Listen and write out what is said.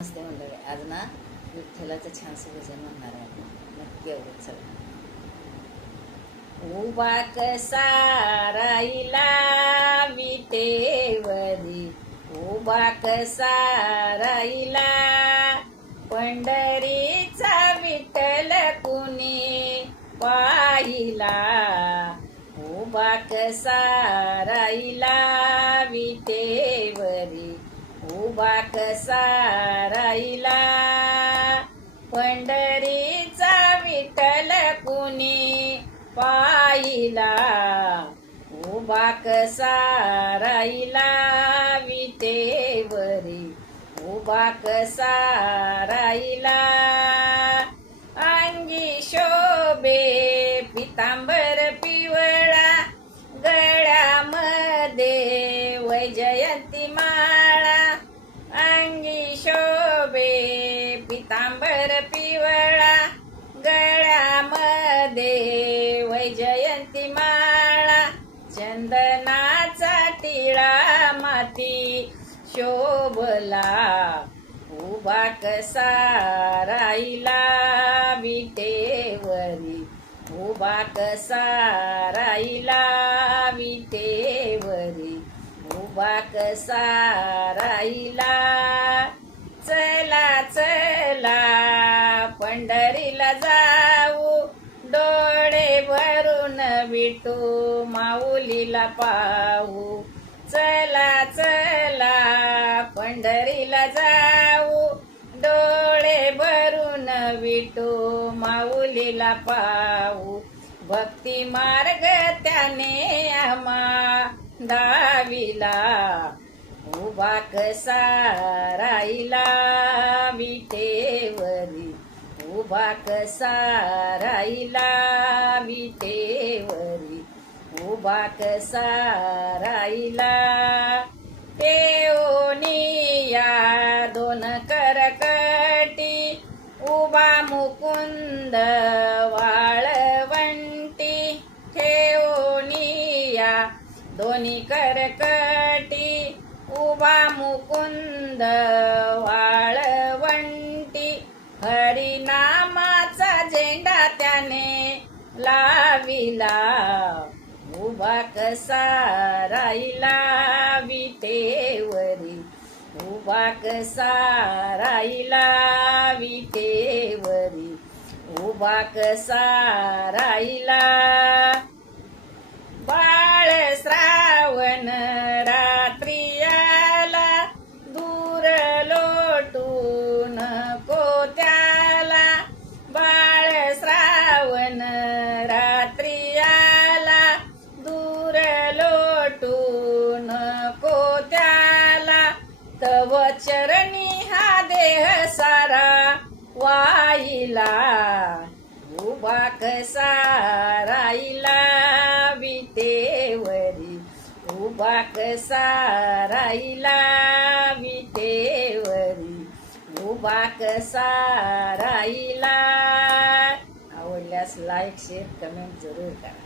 नमस्ते मंडळी. आज ना विठ्ठलाचं छानसं भजन म्हणणार आहे आपण. नक्की एवढं चला. उभा कसा राहिला विटेवरी, उभा कसा राहिला पंढरीचा विठ्ठल कुणी पाहिला. उभा कसा राहिला विटेवरी, उभा कसा राहिला पंढरीचा विठ्ठल कुणी पाहिला. उभा कसा राहिला विटेवरी, उभा कसा राहिला अंगी शोभे पितांबर पिवळा, गळ्यामध्ये वैजयंती माळा. अंगी शोभे पितांबर पिवळा, गळ्यामध्ये वैजयंती माळा. चंदनाचा टिळा माती शोभला. उभा कसा राहिला विटेवरी, उभा कसा राहिला विटेवरी, उभा कसा राहिला. चला चला पंढरीला जाऊ, डोळे भरून विठू माऊलीला पाहू. चला चला पंढरीला जाऊ, डोळे भरून विठू माऊलीला पाहू. भक्ती मार्ग त्याने आम्हा दाविला. उभा कसा राहिला विटेवरी, उभा कसा राहिला विटेवरी, उभा कसा राहिला. तेओनिया दोन करकटी, उभा मुकुंद वाळवंटी. ठेवनिया दोन्ही करकटी, उभा मुकुंद वाळवंटी. हरिनामाचा झेंडा त्याने लाविला. उभा कसा राहिला विटेवरी, उभा कसा राहिला विटेवरी, उभा कसा राहिला. बाळ श्रावण रात्री आला, दूर लोटून कोत्याला. बाळ श्रावण रात्री आला, दूर लोटून कोत्याला. तव चरणी हा देह सारा वाहिला. उभा कसा राहिला विटेवरी, उभा कसा राहिला विटेवरी, उभा कसा राहिला. आवडल्यास लाईक शेअर कमेंट जरूर करा.